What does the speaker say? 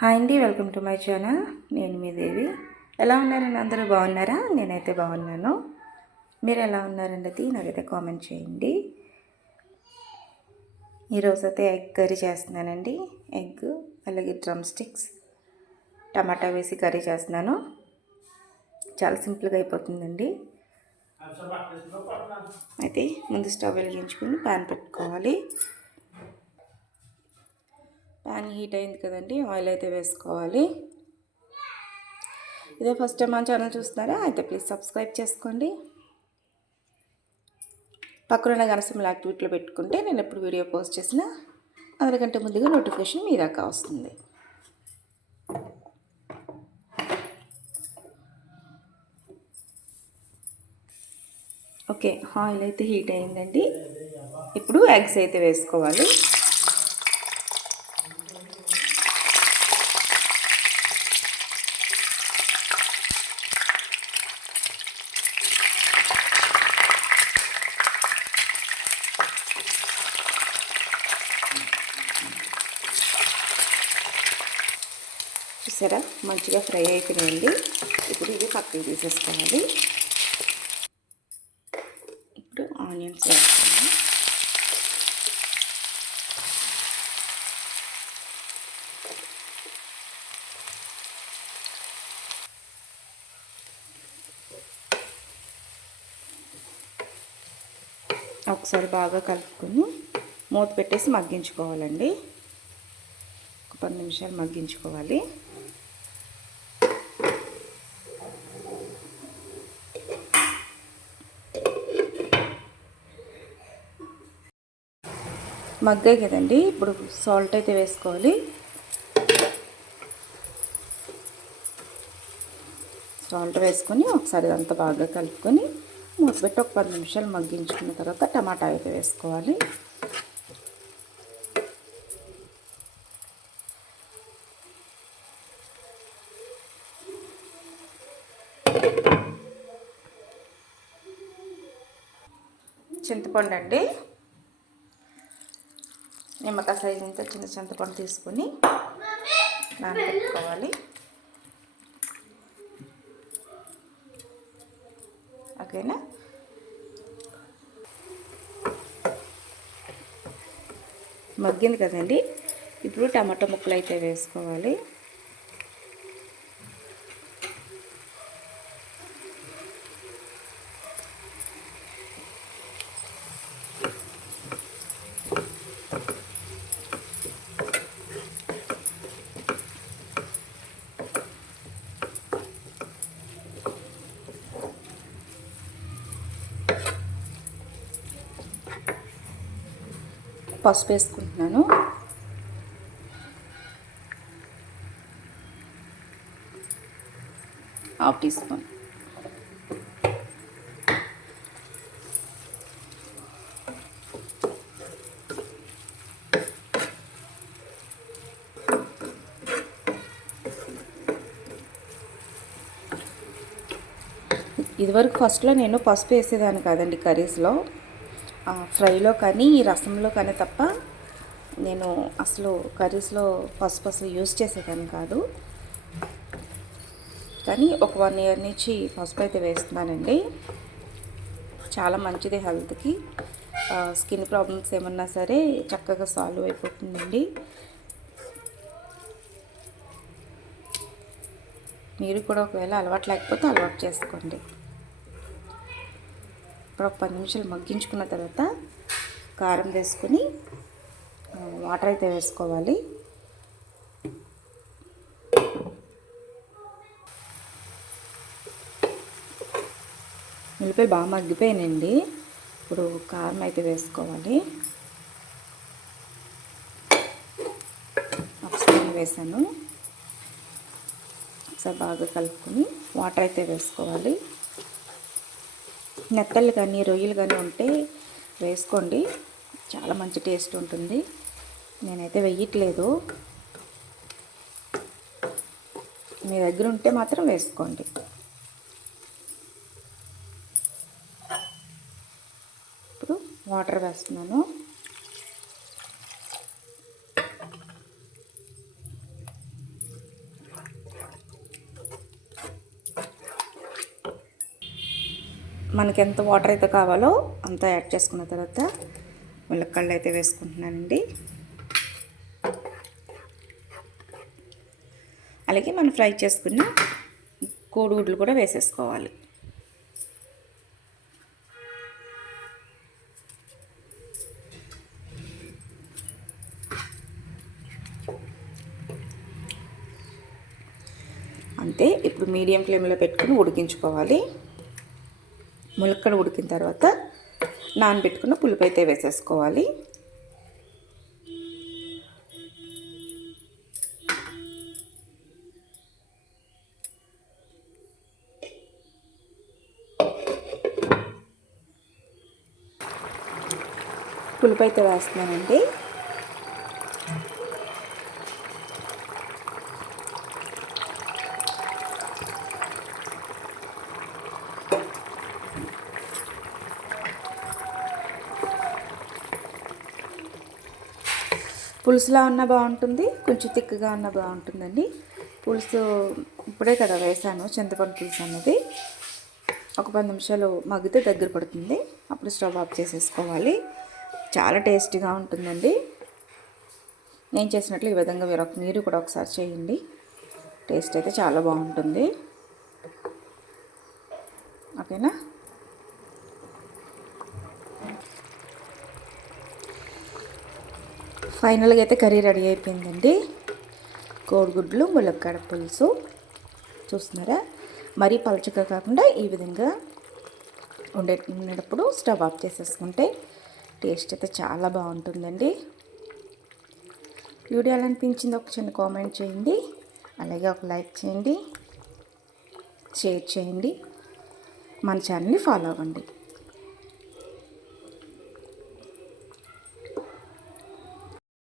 Hi అండి welcome to my channel. నేను మీ దేవి. ఎలా ఉన్నారండి అందరూ? బాగున్నారా? నేనైతే బాగున్నాను. మీరు ఎలా ఉన్నారన్నది నాకైతే కామెంట్ చేయండి. ఈరోజు అయితే ఎగ్ కర్రీ చేస్తున్నానండి. ఎగ్ అలాగే డ్రమ్ స్టిక్స్ టమాటా వేసి కర్రీ చేస్తున్నాను. చాలా సింపుల్గా అయిపోతుందండి. అయితే ముందు స్టవ్ వెలిగించుకుని ప్యాన్ పెట్టుకోవాలి. ప్యాన్ హీట్ అయింది కదండి ఆయిల్ అయితే వేసుకోవాలి. ఇదే ఫస్ట్ టైం మన ఛానల్ చూస్తున్నారా? అయితే ప్లీజ్ సబ్స్క్రైబ్ చేసుకోండి. పక్కన గనసం యాక్టివిటీలో పెట్టుకుంటే నేను ఎప్పుడు వీడియో పోస్ట్ చేసినా అందరికంటే ముందుగా నోటిఫికేషన్ మీ దాకా వస్తుంది. ఓకే ఆయిల్ అయితే హీట్ అయిందండి. ఇప్పుడు ఎగ్స్ అయితే వేసుకోవాలి. సరే మంచిగా ఫ్రై అయిపోయినాయండి ఇప్పుడు ఇది పక్కకి తీసేసుకోవాలి. ఇప్పుడు ఆనియన్స్ వేస్తాము ఒకసారి బాగా కలుపుకొని మూత పెట్టేసి మగ్గించుకోవాలండి. ఒక పది నిమిషాలు మగ్గించుకోవాలి. మగ్గాయి కదండి. ఇప్పుడు సాల్ట్ అయితే వేసుకోవాలి. సాల్ట్ వేసుకొని ఒకసారి అంతా బాగా కలుపుకొని మూతపెట్టి ఒక పది నిమిషాలు మగ్గించుకున్న తర్వాత టమాటా అయితే వేసుకోవాలి. చింతపండు అండి. నిమ్మకాయ సైజు ఇంత చిన్న చింతపండు తీసుకొని నానబెట్టుకోవాలి. ఓకేనా? మగ్గింది కదండి. ఇప్పుడు టమాటా ముక్కలు అయితే వేసుకోవాలి. పసుపు వేసుకుంటున్నాను. Half teaspoon. ఇదివరకు ఫస్ట్లో నేను పసుపు వేసేదాన్ని కాదండి కర్రీస్లో. ఫ్రైలో కానీ రసంలో కానీ తప్ప నేను అసలు కర్రీస్లో పసుపు అసలు యూజ్ చేసేదాన్ని కాదు. కానీ ఒక వన్ ఇయర్ నుంచి పసుపు అయితే వేస్తున్నానండి. చాలా మంచిది హెల్త్కి. స్కిన్ ప్రాబ్లమ్స్ ఏమన్నా సరే చక్కగా సాల్వ్ అయిపోతుందండి. మీరు కూడా ఒకవేళ అలవాటు లేకపోతే అలవాటు చేసుకోండి. ఇప్పుడు ఒక పది నిమిషాలు మగ్గించుకున్న తర్వాత కారం వేసుకొని వాటర్ అయితే వేసుకోవాలి. ఉల్లిపాయలు బాగా మగ్గిపోయానండి ఇప్పుడు కారం అయితే వేసుకోవాలి. ఒక స్పూన్ వేసాను. ఒకసారి బాగా కలుపుకొని వాటర్ అయితే వేసుకోవాలి. నెత్తళ్ళు కానీ రొయ్యలు కానీ ఉంటే వేసుకోండి. చాలా మంచి టేస్ట్ ఉంటుంది. నేనైతే వెయ్యట్లేదు మీ దగ్గర ఉంటే మాత్రం వేసుకోండి. ఇప్పుడు వాటర్ వేస్తున్నాను. మనకి ఎంత వాటర్ అయితే కావాలో అంత యాడ్ చేసుకున్న తర్వాత ములక్కళ్ళు అయితే వేసుకుంటున్నానండి. అలాగే మనం ఫ్రై చేసుకున్న కోడిగుడ్లు కూడా వేసేసుకోవాలి. అంతే ఇప్పుడు మీడియం ఫ్లేమ్లో పెట్టుకుని ఉడికించుకోవాలి. ములక్కడ ఉడికిన తర్వాత నానబెట్టుకున్న పులుపు అయితే వేసేసుకోవాలి. పులుపు అయితే వేస్తున్నానండి. పులుసులా ఉన్న బాగుంటుంది. కొంచెం తిక్కుగా ఉన్న బాగుంటుందండి. పులుసు ఇప్పుడే కదా వేసాను చింతపండు పులుసు అన్నది. ఒక పది నిమిషాలు మగ్గితే దగ్గర పడుతుంది. అప్పుడు స్టవ్ ఆఫ్ చేసేసుకోవాలి. చాలా టేస్టీగా ఉంటుందండి. నేను చేసినట్లు ఈ విధంగా మీరు ఒక- మీరు కూడా ఒకసారి చేయండి. టేస్ట్ అయితే చాలా బాగుంటుంది. ఓకేనా? ఫైనల్గా అయితే కర్రీ రెడీ అయిపోయిందండి. కోడిగుడ్లు ములక్కాడ పులుసు. చూస్తున్నారా? మరీ పలచగా కాకుండా ఈ విధంగా ఉండే ఉండేటప్పుడు స్టవ్ ఆఫ్ చేసేసుకుంటే టేస్ట్ అయితే చాలా బాగుంటుందండి. వీడియో ఎలా అనిపించింది ఒక చిన్న కామెంట్ చేయండి. అలాగే ఒక లైక్ చేయండి. షేర్ చేయండి. మన ఛానల్ని ఫాలో అవ్వండి.